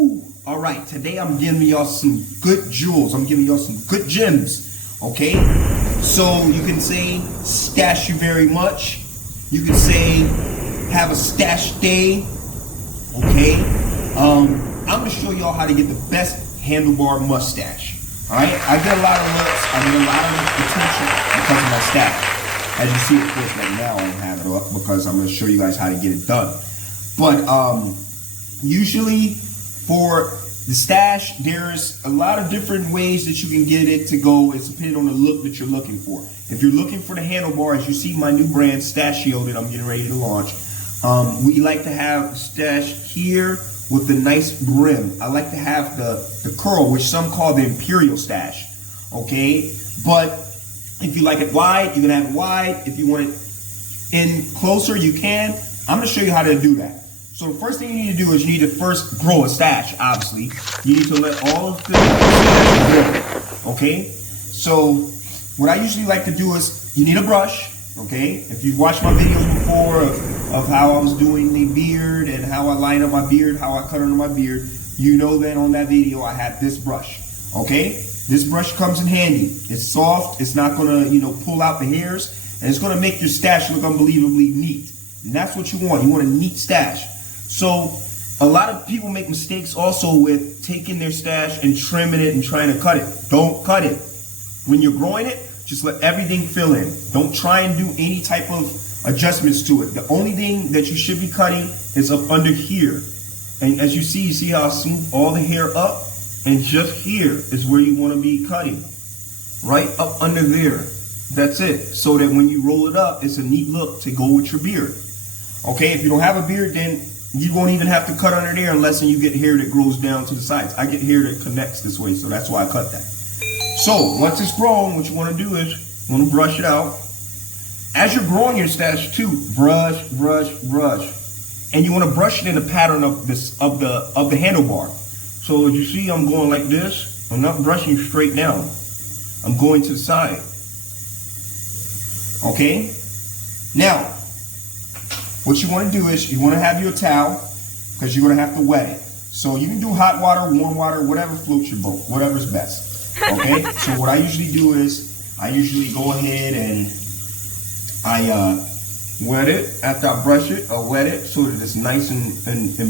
Woo! All right, today I'm giving y'all some good jewels. I'm giving y'all some good gems, okay? So you can say stash you very much. You can say have a stash day, okay? I'm gonna show y'all how to get the best handlebar mustache. All right, I get a lot of looks, I get a lot of attention because of my stash. As you see, of course, right now I don't have it up because I'm gonna show you guys how to get it done. But usually for the stash, there's a lot of different ways that you can get it to go. It's depending on the look that you're looking for. If you're looking for the handlebar, as you see my new brand, Stashio, that I'm getting ready to launch, we like to have stash here with the nice brim. I like to have the curl, which some call the imperial stash, okay? But if you like it wide, you can have it wide. If you want it in closer, you can. I'm gonna show you how to do that. So the first thing you need to do is you need to first grow a stash, obviously. You need to let all of the grow, okay? So what I usually like to do is you need a brush, okay? If you've watched my videos before of how I was doing the beard and how I line up my beard, how I cut under my beard, you know that on that video I had this brush, okay? This brush comes in handy. It's soft, it's not gonna, pull out the hairs, and it's gonna make your stash look unbelievably neat. And that's what you want. You want a neat stash. So a lot of people make mistakes also with taking their stash and trimming it and trying to cut it. Don't cut it. When you're growing it, just let everything fill in. Don't try and do any type of adjustments to it. The only thing that you should be cutting is up under here. And as you see how I smooth all the hair up? And just here is where you want to be cutting. Right up under there. That's it. So that when you roll it up, it's a neat look to go with your beard. Okay, if you don't have a beard, then you won't even have to cut under there unless you get hair that grows down to the sides. I get hair that connects this way, so that's why I cut that. So once it's grown, what you want to do is you want to brush it out. As you're growing your stash too, brush, brush, brush, and you want to brush it in the pattern of this of the handlebar. So as you see, I'm going like this. I'm not brushing straight down. I'm going to the side. Okay. Now, what you want to do is you want to have your towel because you're going to have to wet it. So you can do hot water, warm water, whatever floats your boat, whatever's best. Okay. So what I usually do is I usually go ahead and I wet it. After I brush it, I wet it so that it's nice and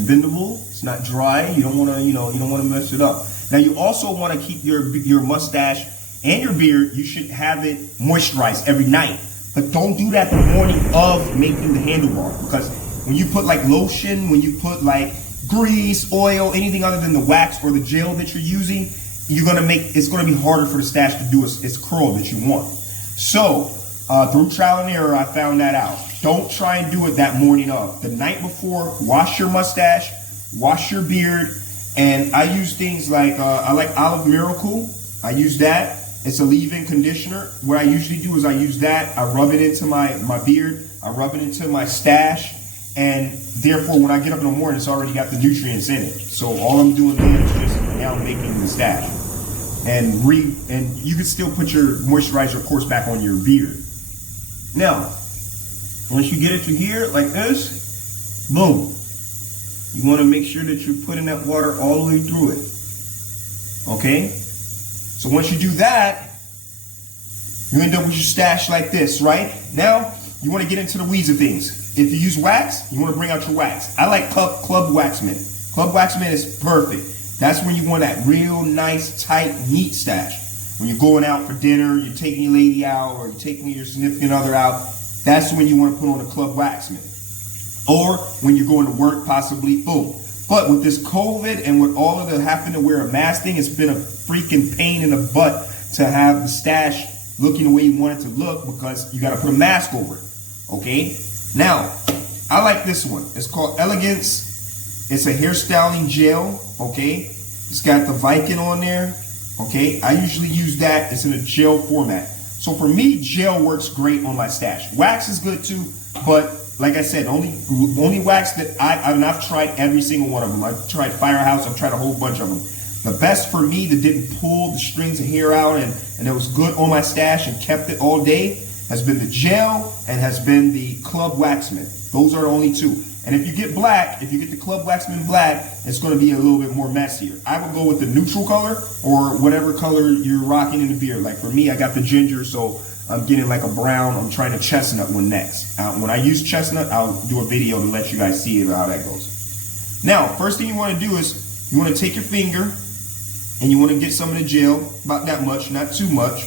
bendable. It's not dry. You don't want to, you don't want to mess it up. Now you also want to keep your mustache and your beard. You should have it moisturized every night. But don't do that the morning of making the handlebar, because when you put like lotion, when you put like grease, oil, anything other than the wax or the gel that you're using, it's gonna be harder for the stash to do its curl that you want. So through trial and error, I found that out. Don't try and do it that morning of. The night before, wash your mustache, wash your beard, and I use things like I like Olive Miracle. I use that. It's a leave-in conditioner. What I usually do is I use that. I rub it into my beard. I rub it into my stash. And therefore, when I get up in the morning, it's already got the nutrients in it. So all I'm doing then is just now making the stash. And you can still put your moisturizer, of course, back on your beard. Now, once you get it to here like this, boom. You want to make sure that you're putting that water all the way through it. Okay? So once you do that, you end up with your stash like this, right? Now, you want to get into the weeds of things. If you use wax, you want to bring out your wax. I like Club Wax Mint. Club Wax Mint is perfect. That's when you want that real nice, tight, neat stash. When you're going out for dinner, you're taking your lady out, or you're taking your significant other out, that's when you want to put on a Club Wax Mint. Or when you're going to work, possibly, boom. But with this COVID and with all of the having to wear a mask thing, it's been a freaking pain in the butt to have the stash looking the way you want it to look, because you got to put a mask over it. Okay? Now, I like this one. It's called Elegance. It's a hairstyling gel. Okay? It's got the Viking on there. Okay? I usually use that. It's in a gel format. So for me, gel works great on my stash. Wax is good too, but like I said, only wax that I've tried every single one of them. I've tried Firehouse. I've tried a whole bunch of them. The best for me that didn't pull the strings of hair out and it was good on my stash and kept it all day has been the gel and has been the Club Wax Mint. Those are the only two. And if you get black, if you get the Club Waxman black, it's going to be a little bit more messier. I would go with the neutral color or whatever color you're rocking in the beard. Like for me, I got the ginger, so I'm getting like a brown. I'm trying to chestnut one next. When I use chestnut, I'll do a video to let you guys see how that goes. Now, first thing you want to do is you want to take your finger and you want to get some of the gel, about that much, not too much,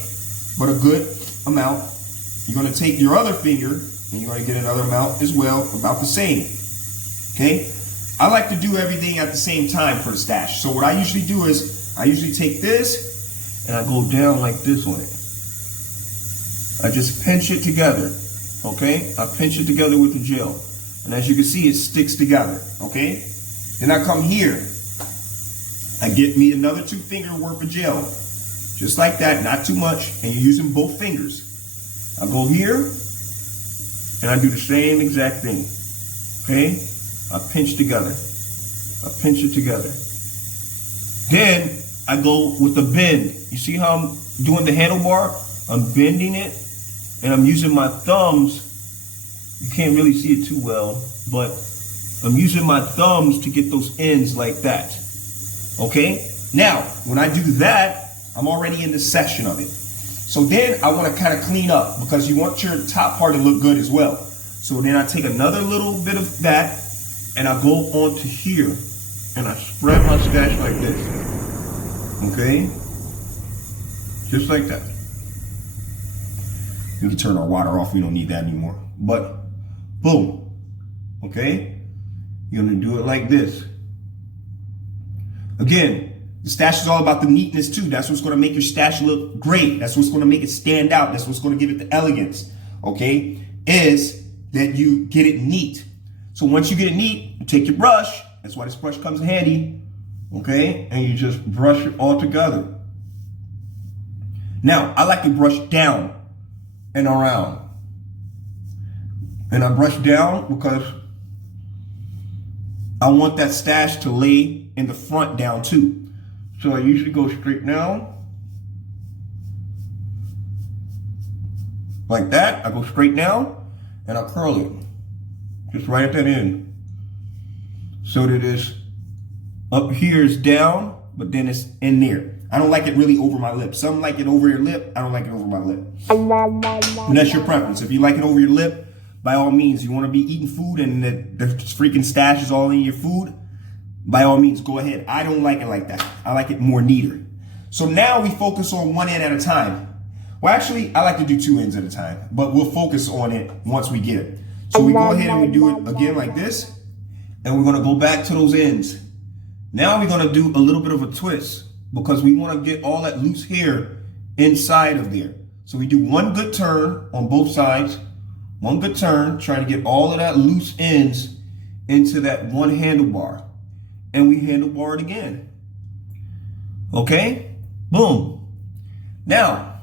but a good amount. You're going to take your other finger and you're going to get another amount as well, about the same. Okay? I like to do everything at the same time for the stash. So what I usually do is I usually take this and I go down like this on it. I just pinch it together. Okay? I pinch it together with the gel. And as you can see, it sticks together. Okay? Then I come here. I get me another 2 finger worth of gel. Just like that, not too much. And you're using both fingers. I go here and I do the same exact thing. Okay? I pinch together. I pinch it together. Then I go with the bend. You see how I'm doing the handlebar? I'm bending it and I'm using my thumbs. You can't really see it too well, but I'm using my thumbs to get those ends like that. Okay? Now, when I do that, I'm already in the section of it. So then I want to kind of clean up because you want your top part to look good as well. So then I take another little bit of that and I go onto here and I spread my stash like this. Okay? Just like that. We can turn our water off. We don't need that anymore. But boom. Okay? You're going to do it like this. Again, the stash is all about the neatness too. That's what's going to make your stash look great. That's what's going to make it stand out. That's what's going to give it the elegance. Okay? Is that you get it neat. So once you get it neat, you take your brush. That's why this brush comes handy. Okay? And you just brush it all together. Now, I like to brush down and around. And I brush down because I want that stash to lay in the front down too. So I usually go straight down. Like that. I go straight down and I curl it. Just right at that end. So that it's up here is down, but then it's in there. I don't like it really over my lip. Some like it over your lip. I don't like it over my lip. And that's your preference. If you like it over your lip, by all means, you want to be eating food and the freaking stash is all in your food, by all means, go ahead. I don't like it like that. I like it more neater. So now we focus on one end at a time. Well, actually, I like to do 2 ends at a time, but we'll focus on it once we get it. So we go ahead and we do it again like this, and we're going to go back to those ends. Now we're going to do a little bit of a twist because we want to get all that loose hair inside of there. So we do one good turn on both sides, one good turn, trying to get all of that loose ends into that one handlebar. And we handlebar it again. Okay? Boom. Now,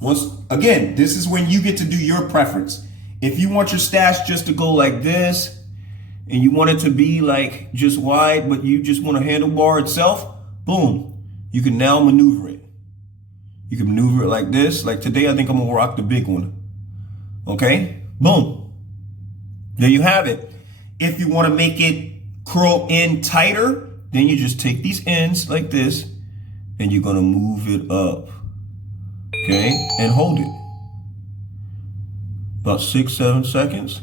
once again, this is when you get to do your preference. If you want your stash just to go like this, and you want it to be like just wide, but you just want a handlebar itself, boom, you can now maneuver it. You can maneuver it like this. Like today, I think I'm gonna rock the big one. Okay? Boom. There you have it. If you want to make it curl in tighter, then you just take these ends like this and you're going to move it up. Okay? And hold it. About 6-7 seconds.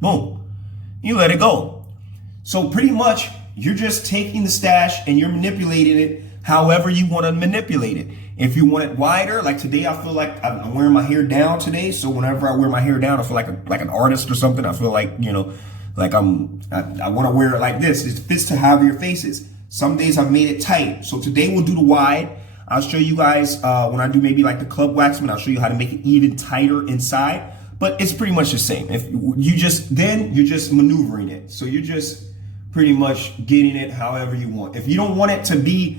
Boom. You let it go. So pretty much you're just taking the stash and you're manipulating it however you want to manipulate it. If you want it wider, like today, I feel like I'm wearing my hair down today. So whenever I wear my hair down, I feel like an artist or something. I feel like, you know, like I want to wear it like this. It fits to however your face is. Some days I've made it tight. So today we'll do the wide. I'll show you guys when I do maybe like the Club Waxman, I'll show you how to make it even tighter inside. But it's pretty much the same. If you just, then you're just maneuvering it. So you're just pretty much getting it however you want. If you don't want it to be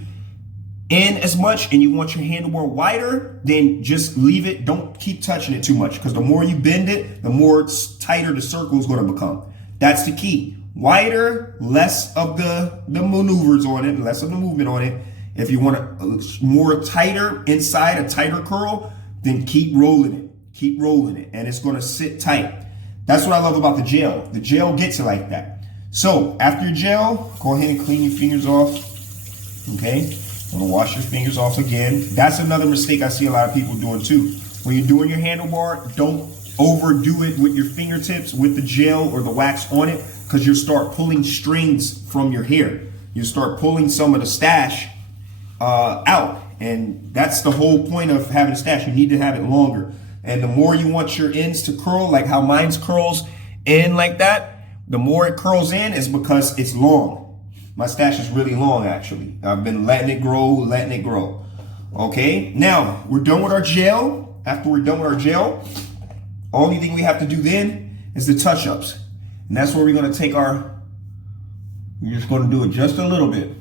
in as much and you want your handlebar wider, then just leave it. Don't keep touching it too much because the more you bend it, the more tighter the circle is going to become. That's the key. Wider, less of the maneuvers on it, less of the movement on it. If you want a more tighter inside, a tighter curl, then keep rolling it. Keep rolling it, and it's going to sit tight. That's what I love about the gel. The gel gets it like that. So after your gel, go ahead and clean your fingers off. Okay, I'm gonna wash your fingers off again. That's another mistake I see a lot of people doing too. When you're doing your handlebar, don't overdo it with your fingertips with the gel or the wax on it, because you'll start pulling strings from your hair. You start pulling some of the stash out, and that's the whole point of having a stash. You need to have it longer, and the more you want your ends to curl, like how mine's curls in like that, the more it curls in is because it's long. My stash is really long, actually. I've been letting it grow. Okay, now we're done with our gel. After we're done with our gel, only thing we have to do then is the touch-ups. And that's where we're gonna take we're just gonna do it just a little bit.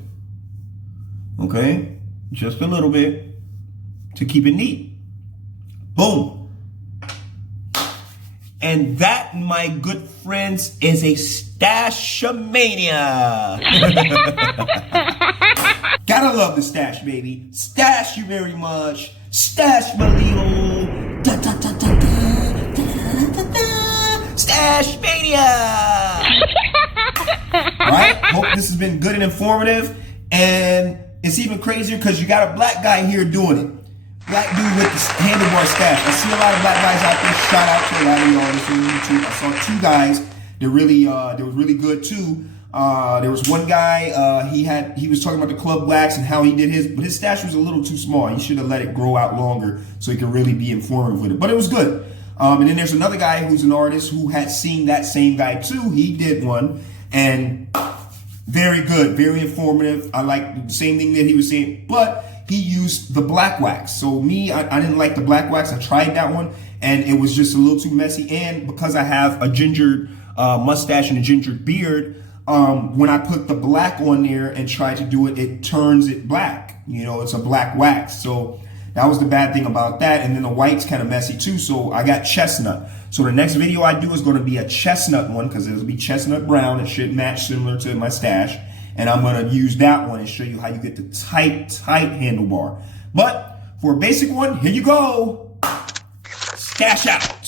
Okay, just a little bit to keep it neat. Boom. And that, my good friends, is a Stash-a-mania. Gotta love the stash, baby. Stash you very much. Stash my little. Da, da, da, da, da, da, da, da. Stash-mania. Alright, hope this has been good and informative. And it's even crazier because you got a black guy here doing it. Black dude with the handlebar stash. I see a lot of black guys out there. Shout out to a lot of y'all this on YouTube. I saw 2 guys. They was really good too. There was one guy, he was talking about the club wax and how he did his, but his stash was a little too small. He should have let it grow out longer so he could really be informative with it. But it was good. And then there's another guy who's an artist who had seen that same guy too. He did one, and very good, very informative. I like the same thing that he was saying, but he used the black wax. So me, I didn't like the black wax. I tried that one, and it was just a little too messy. And because I have a ginger mustache and a ginger beard, when I put the black on there and try to do it, it turns it black. You know, it's a black wax. So that was the bad thing about that. And then the white's kind of messy too. So I got chestnut. So the next video I do is going to be a chestnut one, because it'll be chestnut brown. It should match similar to my stash. And I'm going to use that one and show you how you get the tight handlebar. But for a basic one, here you go. Stash out.